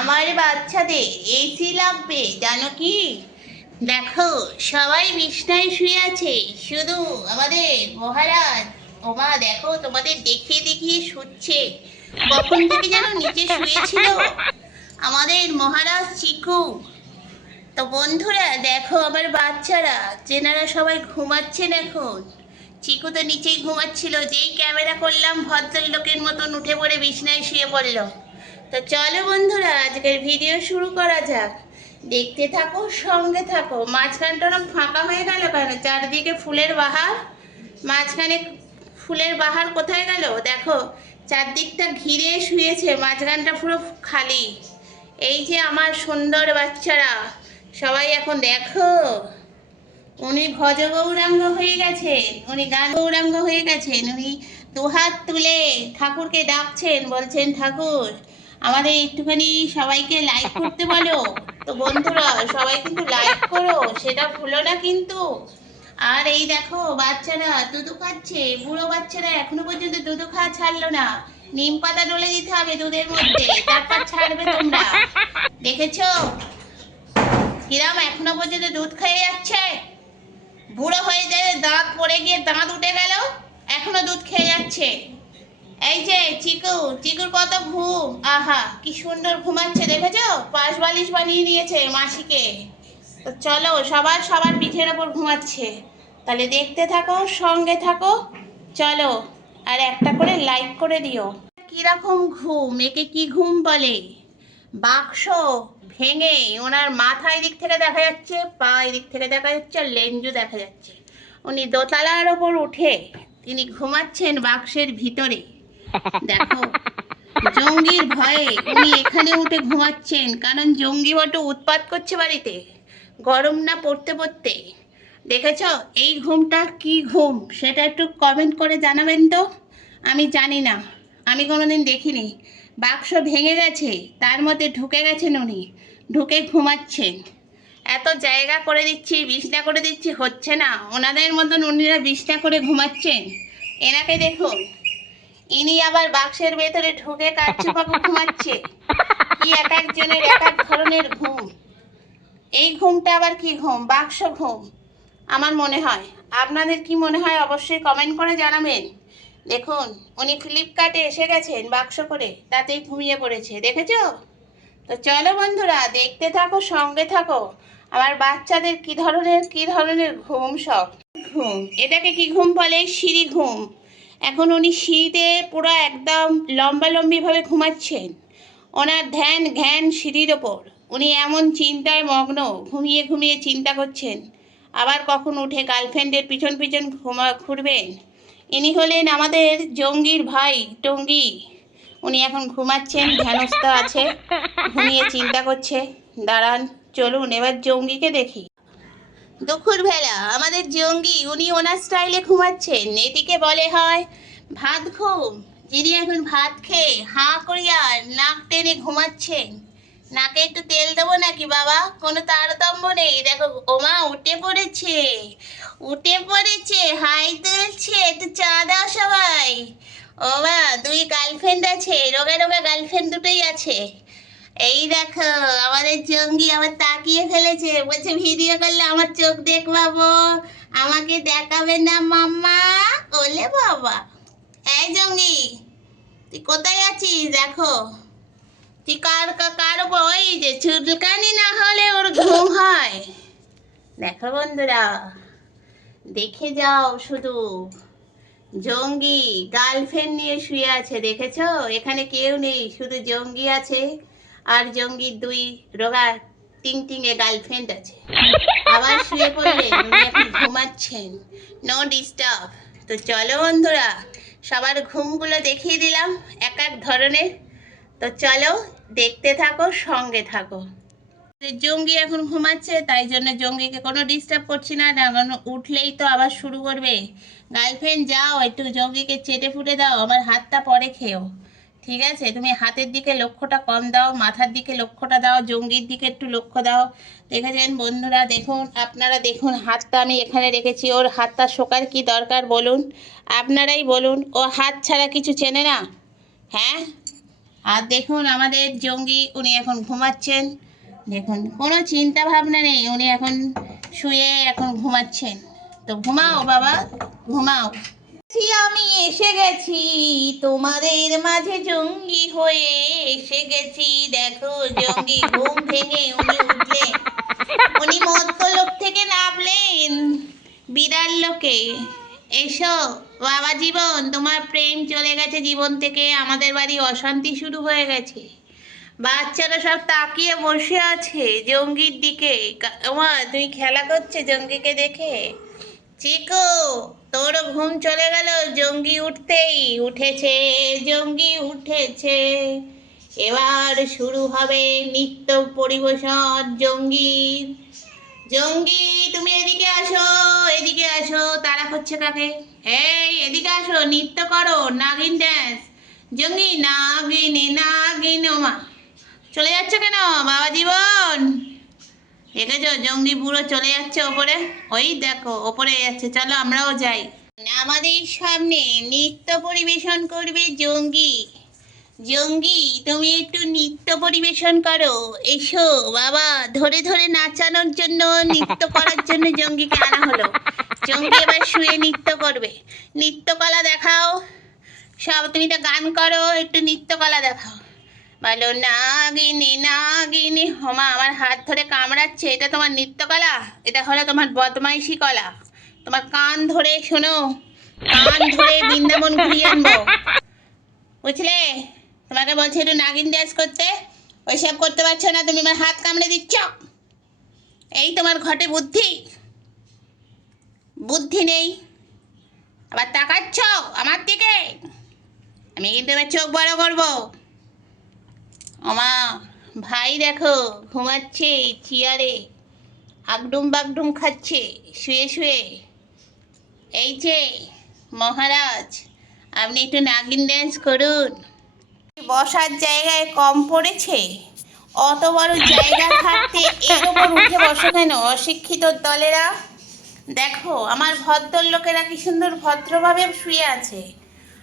আমার বাচ্চাদের এসি লাগবে, জানো কি? দেখো, সবাই বিছনায় শুয়ে আছে, শুধু আমাদের মহারাজ। ওমা, দেখো, তোমাদের দেখিয়ে দেখিয়ে শুচ্ছে। কখন থেকে যেন নিচে শুয়েছিল? আমাদের মহারাজ চিকু। তো বন্ধুরা, দেখো আমার বাচ্চারা যেনারা সবাই ঘুমাচ্ছেন এখন। চিকু তো নিচেই ঘুমাচ্ছিল, যেই ক্যামেরা করলাম, ভদ্রলোকের মতন উঠে পড়ে বিছনায় শুয়ে পড়ল। তো চলো বন্ধুরা, আজকের ভিডিও শুরু করা যাক। দেখতে থাকো, সঙ্গে থাকো। মাঝখানটা ওরম ফাঁকা হয়ে গেল কেন? চারদিকে ফুলের বাহার। মাঝখানে ফুলের বাহার কোথায় গেল? দেখো, চারদিকটা ঘিরে শুয়েছে, মাঝখানটা পুরো খালি। এই যে আমার সুন্দর বাচ্চারা, সবাই এখন দেখো, উনি ভজ গৌরাঙ্গ হয়ে গেছেন উনি গান গৌরাঙ্গ হয়ে গেছেন, উনি দুহাত তুলে ঠাকুরকে ডাকছেন, বলছেন, ঠাকুর আমাদের একটুখানি সবাইকে লাইক করতে বলো। তো বন্ধুরা, সবাই কিন্তু লাইক করো, সেটা ভুলো না কিন্তু। আর এই দেখো, বাচ্চারা দুধু খাচ্ছে, বুড়ো বাচ্চারা এখনও পর্যন্ত দুধু খাওয়া ছাড়লো না। নিম পাতা ডলে দিতে হবে দুধের মধ্যে, তারপর ছাড়বে তোমরা। দেখেছ? কিরাম এখনও পর্যন্ত দুধ খেয়ে যাচ্ছে? বুড়ো হয়ে যায় দাঁত পড়ে গিয়ে দাঁত উঠে গেল, এখনও দুধ খেয়ে যাচ্ছে। এই যে চিকু, চিকুর কত ঘুম। আহা, কি সুন্দর ঘুমাচ্ছে, দেখেছ? পাশ বালিশ বানিয়ে নিয়েছে মাসিকে। তো চলো, সবার সবার পিঠের ওপর ঘুমাচ্ছে। তাহলে দেখতে থাকো, সঙ্গে থাকো, চলো। আর একটা করে লাইক করে দিও। কীরকম ঘুম, একে কি ঘুম বলে? বাক্স ভেঙে ওনার মাথায় দিক থেকে দেখা যাচ্ছে, পা দিক থেকে দেখা যাচ্ছে, আর লেঞ্জু দেখা যাচ্ছে। উনি দোতলার ওপর উঠে তিনি ঘুমাচ্ছেন বাক্সের ভিতরে। দেখো, জঙ্গির ভয়ে উনি এখানে উঠে ঘুমাচ্ছেন। কারণ জঙ্গি বটে উৎপাত করছে বাড়িতে। গরম না পড়তে পড়তে। দেখেছ, এই ঘুমটা কি ঘুম? সেটা একটু কমেন্ট করে জানাবেন তো? আমি জানি না। আমি কোনোদিন দেখিনি। বাক্স ভেঙে গেছে, তার মধ্যে ঢুকে গেছেন উনি। ঢুকে ঘুমাচ্ছেন। এত জায়গা করে দিচ্ছি, বিছনা করে দিচ্ছি, হচ্ছে না। ওনাদের মতন উনিরা বিছনা করে ঘুমাচ্ছেন। এনাকে দেখুন। ইনি আবার বাক্সের ভেতরে ঢুকে কাচ্চুপাকু ঘুমাচ্ছে। কি এক একজনের এক এক ধরনের ঘুম? এই ঘুমটা আবার কি ঘুম? বাক্স ঘুম। আমার মনে হয়, আপনাদের কি মনে হয় অবশ্যই কমেন্ট করে জানাবেন। দেখুন, উনি ফ্লিপকার্টে এসে গেছেন বাক্স করে, তাতেই ঘুমিয়ে পড়েছে, দেখেছ? তো চলো বন্ধুরা, দেখতে থাকো, সঙ্গে থাকো। আমার বাচ্চাদের কি ধরনের কি ধরনের ঘুম সব? ঘুম, এটাকে কি ঘুম বলে? সিঁড়ি ঘুম। এখন উনি সিঁড়িতে পুরো একদম লম্বালম্বিভাবে ঘুমাচ্ছেন। ওনার ধ্যান, জ্ঞান সিঁড়ির ওপর। উনি এমন চিন্তায় মগ্ন, ঘুমিয়ে ঘুমিয়ে চিন্তা করছেন। আবার কখন উঠে গার্লফ্রেন্ডের পিছন পিছন ঘুমা, ঘুরবেন? ইনি হলেন আমাদের জঙ্গির ভাই, টঙ্গি। উনি এখন ঘুমাচ্ছেন, ধ্যানস্থ আছে, ঘুমিয়ে চিন্তা করছে। দাঁড়ান, চলুন, এবার জঙ্গিকে দেখি। দুপুর বেলা আমাদের জঙ্গি উনি ওনার স্টাইলে ঘুমাচ্ছেন। এদিকে বলে হয়, ভাত ঘুম। যিনি এখন ভাত খেয়ে হাঁ করিয়া নাক টেনে ঘুমাচ্ছেন। নাকে একটু তেল দেবো নাকি বাবা? কোনো তারতম্য নেই। দেখো, ওমা, উঠে পড়েছে। উঠে পড়েছে, হাই তুলছে, একটু চা দাও সবাই। ওমা, দুই গার্লফ্রেন্ড আছে, রোগা রোগা গার্লফ্রেন্ড দুটোই আছে। এই দেখো, আমাদের জঙ্গি আবার তাকিয়ে ফেলেছে। বলছে, ভিডিও করলে আমার চোখ দেখবাবো। আমাকে দেখাবে না মাম্মা? ওলে বাবা, এই জঙ্গি, তুই কোথায় আছিস? দেখো, তুই কার কার ওই যে চুলকানি না হলে ওর ঘুম হয়? দেখো বন্ধুরা, দেখে যাও শুধু। জঙ্গি, গার্লফ্রেন্ড নিয়ে শুয়ে আছে, দেখেছ? এখানে কেউ নেই, শুধু জঙ্গি আছে। আর জঙ্গির দুই রোগা টিং টিঙে গার্লফ্রেন্ড আছে। আবার শুয়ে এখন ঘুমাচ্ছেন। নো ডিস্টার্ব তো চলো বন্ধুরা, সবার ঘুমগুলো দেখিয়ে দিলাম এক এক ধরনের। তো চলো দেখতে থাকো, সঙ্গে থাকো। জঙ্গি এখন ঘুমাচ্ছে, তাই জন্য জঙ্গিকে কোনো ডিস্টার্ব করছি না। কারণ উঠলেই তো আবার শুরু করবে। গার্লফ্রেন্ড যাও, একটু জঙ্গিকে চেটে ফুটে দাও, আমার হাতটা পরে খেও ঠিক আছে? তুমি হাতের দিকে লক্ষ্যটা কম দাও, মাথার দিকে লক্ষ্যটা দাও, জঙ্গির দিকে একটু লক্ষ্য দাও। দেখেছেন বন্ধুরা, দেখুন, আপনারা দেখুন, হাতটা আমি এখানে রেখেছি। ওর হাতটা শোকার কি দরকার বলুন? আপনারাই বলুন, ও হাত ছাড়া কিছু চেনে না? হ্যাঁ? আর দেখুন, আমাদের জঙ্গি, উনি এখন ঘুমাচ্ছেন। দেখুন, কোনো চিন্তা ভাবনা নেই, উনি এখন শুয়ে এখন ঘুমাচ্ছেন। তো ঘুমাও বাবা, ঘুমাও। ছি, আমি এসে গেছি। তোমাদের মাঝে জঙ্গি হয়ে এসে গেছি। দেখো জঙ্গি ঘুম ভেঙে উনি উঠলেন। উনি মধ্যলোক থেকে নামলেন। বিড়াল লোকে এসো বাবা জীবন তোমার প্রেম চলে গেছে জীবন থেকে। আমাদের বাড়ি অশান্তি শুরু হয়ে গেছে। বাচ্চারা সব তাকিয়ে বসে আছে জঙ্গির দিকে। তুমি খেলা করছে জঙ্গিকে দেখে? চিকু, তোর ঘুম চলে গেল। জঙ্গি উঠতেই উঠেছে, জঙ্গি উঠেছে। এবার শুরু হবে নৃত্য পরিবেশন জঙ্গির। জঙ্গি, তুমি এদিকে আসো এদিকে আসো, তারা করছে কাকে? এই, এদিকে আসো, নৃত্য করো, নাগিন ড্যান্স জঙ্গি, নাগিনে, নাগিন, ওমা। চলে যাচ্ছে কেন বাবা জীবন দেখেছ? জঙ্গি বুড়ো চলে যাচ্ছে ওপরে? ওই দেখো, ওপরে যাচ্ছে। চলো আমরাও যাই। আমাদের সামনে নৃত্য পরিবেশন করবে জঙ্গি। জঙ্গি, তুমি একটু নৃত্য পরিবেশন করো। এসো, বাবা, ধরে ধরে নাচানোর জন্য, নৃত্য করার জন্য জঙ্গিকে আনা হলো। জঙ্গি এবার শুয়ে নৃত্য করবে। নৃত্যকলা দেখাও। সব, তুমি তো গান করো, একটু নৃত্যকলা দেখাও। বলো, নাগিনি নাগিনি হোমা আমার হাত ধরে কামড়াচ্ছে, এটা তোমার নৃত্যকলা? এটা হলো তোমার বদমাইশি কলা। তোমার কান ধরে শোনো, কান ধরে বৃন্দাবন ঘুরিয়ে আনব। বুঝলে? তোমাকে বলছি একটু নাগিন ড্যান্স করতে। ওইসব করতে পারছ না, তুমি আমার হাত কামড়ে দিচ্ছ। এই তোমার ঘটে বুদ্ধি। বুদ্ধি নেই। আবার তাকাচ্ছ আমার দিকে। আমি কিন্তু এবার চোখ বড় করব। ওমা ভাই দেখো, ঘুমাচ্ছে চেয়ারে। আগডুম বাগডুম খাচ্ছে, শুয়ে শুয়ে। এই যে, মহারাজ, আপনি একটু নাগিন ড্যান্স করুন। বসার জায়গায় কম পড়েছে? অত বড় জায়গা থাকতে এর ওপর উঠে বসো কেন, অশিক্ষিত দলেরা? দেখো, আমার ভদ্র লোকেরা কি সুন্দর ভদ্রভাবে শুয়ে আছে।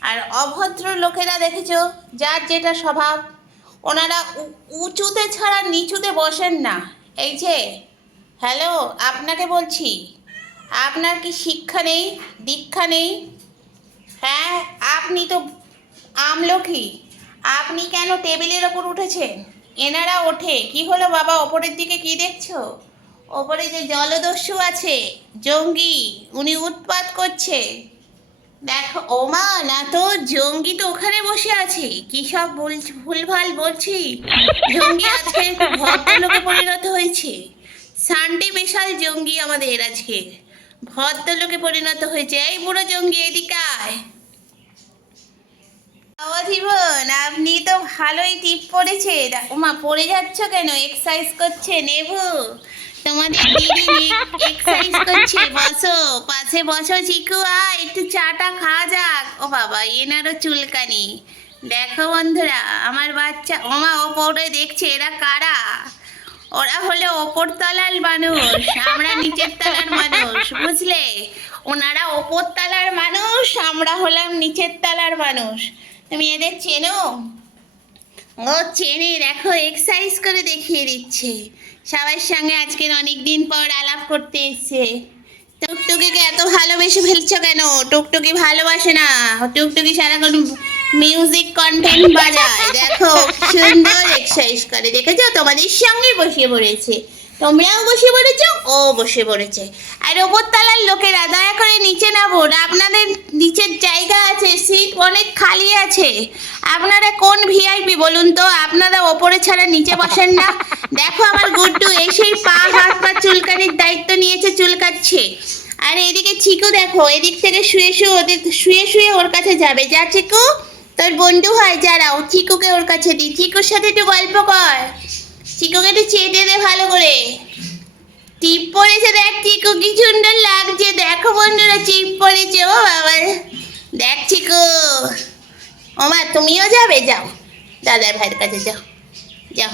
আর অভদ্র লোকেরা দেখেছ, যার যেটা স্বভাব ওনারা উঁচুতে ছাড়া নিচুতে বসেন না। এই যে, হ্যালো, আপনাকে বলছি, আপনার কি শিক্ষা নেই, দীক্ষা নেই? হ্যাঁ আপনি তো আমলকি, আপনি কেন টেবিলের ওপর উঠেছেন? এনারা ওঠে, কি হলো বাবা, ওপরের দিকে কি দেখছ? ওপরে যে জলদস্যু আছে, জঙ্গি, উনি উৎপাত করছে। দেখো, ওমা, না তো, জঙ্গি তো ওখানে বসে আছে। কি সব বল, ভুলভাল বলছি? জঙ্গি আজকে ভদ্রলোকে পরিণত হয়েছে। সানডে বিশাল জঙ্গি আমাদের আজকে। ভদ্রলোকে পরিণত হয়েছে। এই বুড়ো জঙ্গি এদিকে আয়। জীবন, আপনি তো ভালোই টিপ পড়েছে ওমা, পড়ে যাচ্ছ কেন? এক্সারসাইজ করছে, নেবু। তোমাদের দিদি এক্সারসাইজ করছে, বসো, পাশে বসো চিকু আয় একটু চাটা খাওয়া যাক। ও বাবা, এনারও চুলকানি। দেখো বন্ধুরা, আমার বাচ্চা ওমা ওপরে দেখছে, এরা কারা? ওরা হলো ওপর তলার মানুষ, আমরা নিচের তলার মানুষ, বুঝলে? ওনারা ওপর তলার মানুষ, আমরা হলাম নিচের তলার মানুষ। তুমি এদের চেনো? ও চেনে, দেখো এক্সারসাইজ করে দেখিয়ে দিচ্ছে। সবার সঙ্গে আজকের অনেক দিন পর আলাপ করতে এসছে। টুকটুকিকে এত ভালোবেসে ফেলছো কেন? টুকটুকি ভালোবাসে না। টুকটুকি সারাক্ষণ মিউজিক কন্টেন্ট বাজায়। দেখো, সুন্দর এক্সারসাইজ করে। দেখেছ? তোমাদের সঙ্গে বসিয়ে পড়েছে। তোমরাও বসে পড়েছো? ও বসে পড়েছে। আর ওপর তলার লোকেরা, দয়া করে নিচে নামো আপনাদের নিচের জায়গা আছে, সিট অনেক খালি আছে। আপনারা কোন ভিআইপি বলুন তো? আপনারা ওপরে ছাড়া নিচে বসেন না। দেখো আমার গুড্ডু এসেই পা, হাত, পা চুলকানির দায়িত্ব নিয়েছে, চুলকাচ্ছে। আর এদিকে চিকু দেখো, এদিক থেকে শুয়ে শুয়ে ওদের, শুয়ে শুয়ে ওর কাছে যাবে। যা চিকু, তোর বন্ধু হয় যারা ও চিকুকে ওর কাছে দি চিকুর সাথে একটু গল্প কর। চিকুকে একটু চেটে দে ভালো করে। টিপ পড়েছে দেখ চিকু, কি সুন্দর লাগছে। দেখো বন্ধুরা চিপ পড়েছে, ও বাবা। দেখ চিকু। ওমা তুমিও যাবে? যাও। দাদার ভাইয়ের কাছে যাও। যাও।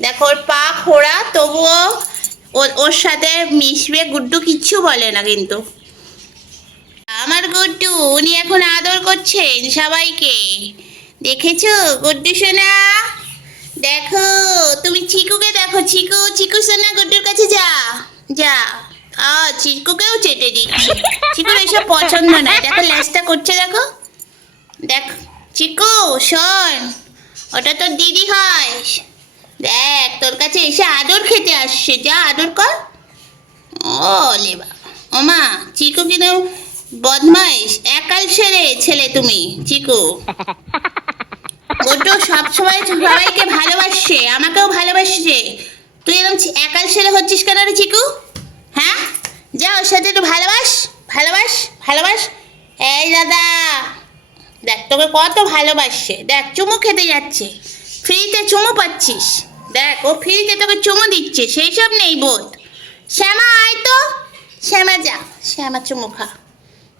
দেখো, ওর পা খোড়া, তবুও ওর সাথে মিশবে। গুড্ডু কিচ্ছু বলে না কিন্তু। আমার গুড্ডু, উনি এখন আদর করছেন সবাইকে। দেখেছ? গুড্ডু সোনা? দেখো, তুমি চিকুকে দেখো চিকু চিকু সোনা গুড্ডুর কাছে যা যা। আ চিকুকেও চেটে দিচ্ছে। চিকুর এসব পছন্দ নয় দেখো ল্যাসটা করছে, দেখো। দেখ চিকু শোন, ওটা তোর দিদি হয়। দেখ, তোর কাছে এসে আদর খেতে আসছে, যা আদর কর। ও লে বাবা ওমা চিকু কিন্তু বদমাইশ, একাল সেরে ছেলে তুমি চিকু ওটো সব সময় সবাইকে ভালোবাসছে আমাকেও ভালোবাসছে। তুই এরকম একাল সেরে হচ্ছিস কেন রে চিকু? হ্যাঁ? যা, ওর সাথে একটু ভালোবাস ভালোবাস ভালোবাস। এই দাদা, দেখ, তোকে কত ভালোবাসছে দেখ, চুমু খেতে যাচ্ছে। ফ্রিতে চুমু পাচ্ছিস। দেখ, ও ফ্রিতে তোকে চুমু দিচ্ছে, সেই সব নেই বোধ। শ্যামা, আয় তো। শ্যামা, যা। শ্যামা, চুমু খা।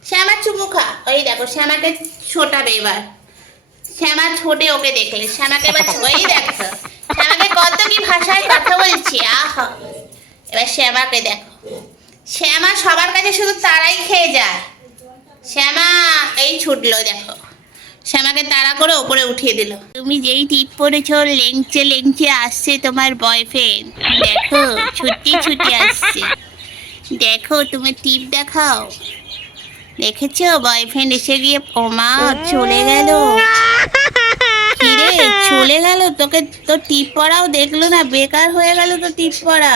শ্যামা, চুমু খা। ওই দেখো, শ্যামাকে ছোটাবে এবার। শ্যামা ছোটে ওকে দেখলে। শ্যামাকে এবার ওই দেখো। শ্যামাকে কত কি ভাষায় কথা বলছি, আহা। এবার শ্যামাকে দেখো। শ্যামা সবার কাছে শুধু তারাই খেয়ে যায়। শ্যামা, এই ছুটলো, দেখো। শ্যামাকে তাড়া করে ওপরে উঠিয়ে দিল। তুমি যেই টিপ পড়েছো, লেংচে লেংচে আসছে তোমার বয়ফ্রেন্ড দেখো, ছুটি ছুটি আসছে। দেখো, তুমি টিপ দেখাও। দেখেছ? বয়ফ্রেন্ড এসে গিয়ে ওমা, চলে গেল। কিরে, চলে গেল? তোকে তো টিপ পড়াও দেখল না, বেকার হয়ে গেল তো টিপ পড়া।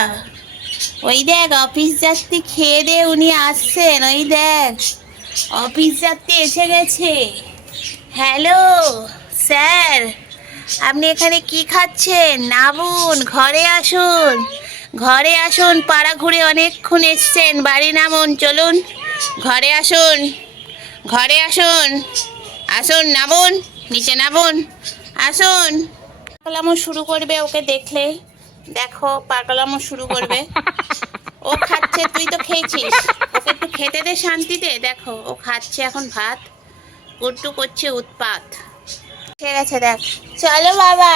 ওই দেখ অফিস যাত্রী খেয়ে দে উনি আসছেন, ওই দেখ। অফিস যাত্রী এসে গেছে। হ্যালো স্যার আপনি এখানে কি খাচ্ছেন? নামুন, ঘরে আসুন। ঘরে আসুন, পাড়া ঘুরে অনেকক্ষণ এসছেন, বাড়ি নামুন, চলুন। ঘরে আসুন ঘরে আসুন আসুন নামুন, নিচে নামুন, আসুন। পাগলামো শুরু করবে ওকে দেখলে। দেখো, পাগলামো শুরু করবে। ও খাচ্ছে, তুই তো খেয়েছিস। ওকে একটু খেতে দে শান্তিতে দেখো, ও খাচ্ছে এখন ভাত, গুড্ডু করছে উৎপাত। ঠিক আছে দেখ। চলো বাবা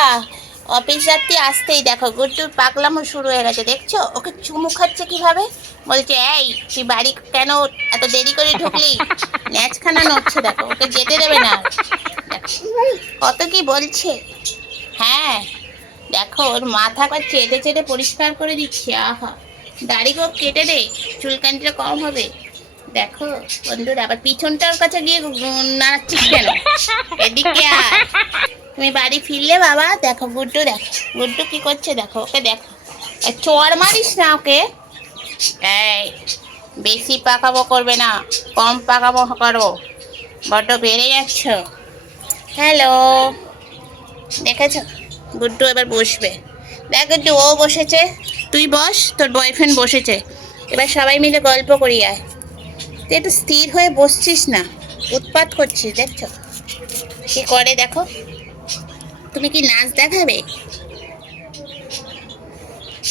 অফিস যাত্রী আসতেই দেখো গুড্ডুর পাগলামো শুরু হয়ে গেছে দেখছ? ওকে চুমু খাচ্ছে কীভাবে? বলছে এই তুই বাড়ি কেন এত দেরি করে ঢুকলি? ন্যাচখানা নড়ছে দেখো ওকে যেতে দেবে না। কত কি বলছে? হ্যাঁ দেখো ওর মাথা একবার চেটে চেটে পরিষ্কার করে দিচ্ছি আহা। দাড়ি গোপ কেটে দে চুলকানিটা কম হবে। দেখো বন্ধুরা আবার পিছনটার কাছে গিয়ে নাড়াচ্ছিস কেন? এদিকে আয়। তুমি বাড়ি ফিরলে বাবা, দেখো গুড্ডু দেখো, গুড্ডু কি করছে দেখো, ওকে দেখো। চড় মারিস না ওকে। বেশি পাকাবো করবে না, কম পাকাবো করো। বড্ড বেড়ে যাচ্ছ। হ্যালো, দেখেছ? গুড্ডু এবার বসবে। দেখ গুড্ডু, ও বসেছে, তুই বস, তোর বয়ফ্রেন্ড বসেছে। এবার সবাই মিলে গল্প করি, আয়। তুই একটু স্থির হয়ে বসছিস না, উৎপাত করছিস, দেখছ? কি করে দেখো? তুমি কি নাচ দেখাবে?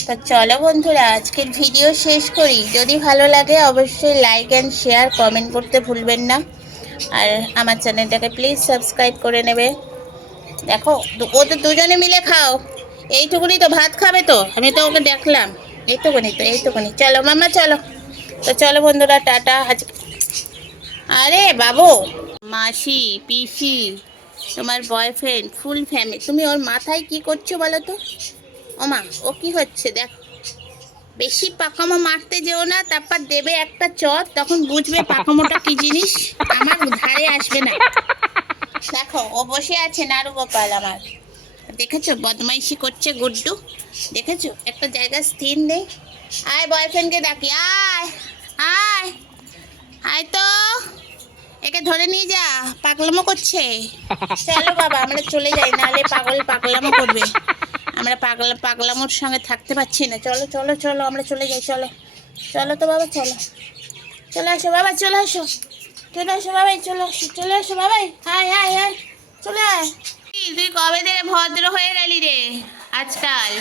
তো চলো বন্ধুরা, আজকের ভিডিও শেষ করি। যদি ভালো লাগে অবশ্যই লাইক অ্যান্ড শেয়ার কমেন্ট করতে ভুলবেন না। আর আমার চ্যানেলটাকে প্লিজ সাবস্ক্রাইব করে নেবে। দেখো ও তো দুজনে মিলে খাও। এইটুকুনি তো ভাত খাবে তো? আমি তো ওকে দেখলাম এইটুকুনি তো, এইটুকুনি। চলো মামা, চলো। তো চলো বন্ধুরা, টাটা। আজ আরে বাবু! মাসি, পিসি তোমার বয়ফ্রেন্ড ফুল ফ্যামিলি তুমি ওর মাথায় কি করছ বলো তো? ওমা ও কি হচ্ছে? দেখ, বেশি পাকামো মারতে যেও না, তারপর দেবে একটা চট তখন বুঝবে পাকামোটা কি জিনিস, আমার ধারে আসবে না। দেখো, ও বসে আছে নাড়ু গোপাল আমার। দেখেছ? বদমাইশি করছে গুড্ডু। দেখেছ? একটা জায়গা স্থির নেই। আয় বয়ফ্রেন্ডকে ডাকি। আয় আয় আয় তো। একে ধরে নিয়ে যা, পাগলামো করছে। চলো বাবা, আমরা চলে যাই, নাহলে পাগল পাগলামো করবে। আমরা পাগলা, পাগলামোর সঙ্গে থাকতে পারছি না। চলো চলো চলো, আমরা চলে যাই, চলো। চলো তো বাবা, চলো। চলে আসো বাবা, চলে আসো। চলে আসো বাবাই চলে চলে আসো বাবাই হাই হাই হাই, চলে আয়। তুই কবে থেকে ভদ্র হয়ে গেলি রে? আজকাল।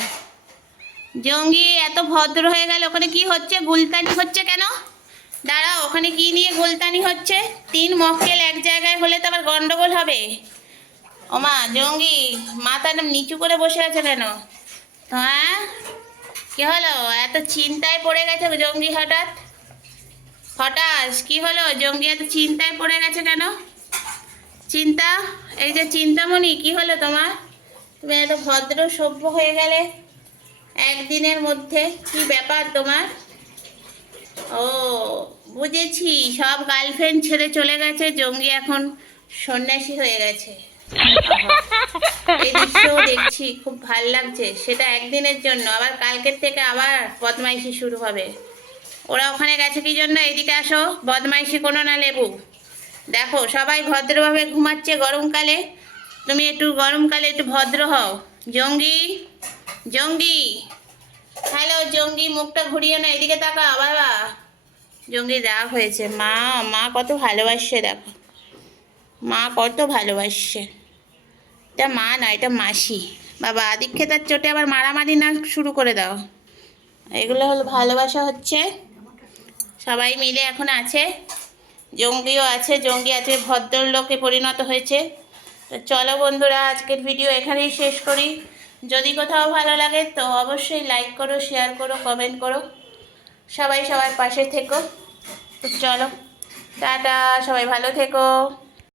জঙ্গি এত ভদ্র হয়ে গেল, ওখানে কি হচ্ছে? গুলতানি হচ্ছে কেন? দাঁড়াও, ওখানে কি নিয়ে গোলতানি হচ্ছে? তিন মক্কেল এক জায়গায় হলে তো আবার গন্ডগোল হবে। ওমা, জঙ্গি মাথাটা নিচু করে বসে আছে কেন? হ্যাঁ? কি হলো? এত চিন্তায় পড়ে গেছে জঙ্গি হঠাৎ? হঠাৎ, কি হলো? জঙ্গি এত চিন্তায় পড়ে গেছে কেন? চিন্তা? এই যে চিন্তামণি, কি হলো তোমার? তুমি এত ভদ্র সভ্য হয়ে গেলে একদিনের মধ্যে, কি ব্যাপার তোমার? ও, বুঝেছি, সব গার্লফ্রেন্ড ছেড়ে চলে গেছে, জঙ্গি এখন সন্ন্যাসী হয়ে গেছে। দেখছি, খুব ভালো লাগছে, সেটা একদিনের জন্য, আবার কালকের থেকে আবার বদমাইশি শুরু হবে। ওরা ওখানে গেছে কি জন্য? এদিকে আসো, বদমাইশি কোনো না লেবু। দেখো, সবাই ভদ্রভাবে ঘুমাচ্ছে গরমকালে। তুমি একটু গরমকালে একটু ভদ্র হও। জঙ্গি জঙ্গি। হ্যালো, জঙ্গি, মুখটা ঘুরিয়ে না এদিকে তাকা বাবা। জঙ্গি রাগ হয়েছে। মা মা কত ভালোবাসছে, দেখো। মা কত ভালোবাসছে। এটা মা না এটা মাসি। বাবা, আদিক্ষেতার চোটে আবার মারামারি না শুরু করে দাও। এগুলো হলো ভালোবাসা হচ্ছে। সবাই মিলে এখন আছে। জঙ্গিও আছে, জঙ্গি আছে ভদ্রলোকে পরিণত হয়েছে। তো চলো বন্ধুরা, আজকের ভিডিও এখানেই শেষ করি। যদি কোথাও ভালো লাগে, তো অবশ্যই লাইক করো শেয়ার করো কমেন্ট করো। সবাই সবার পাশে থেকো। চলো, টাটা, সবাই ভালো থেকো।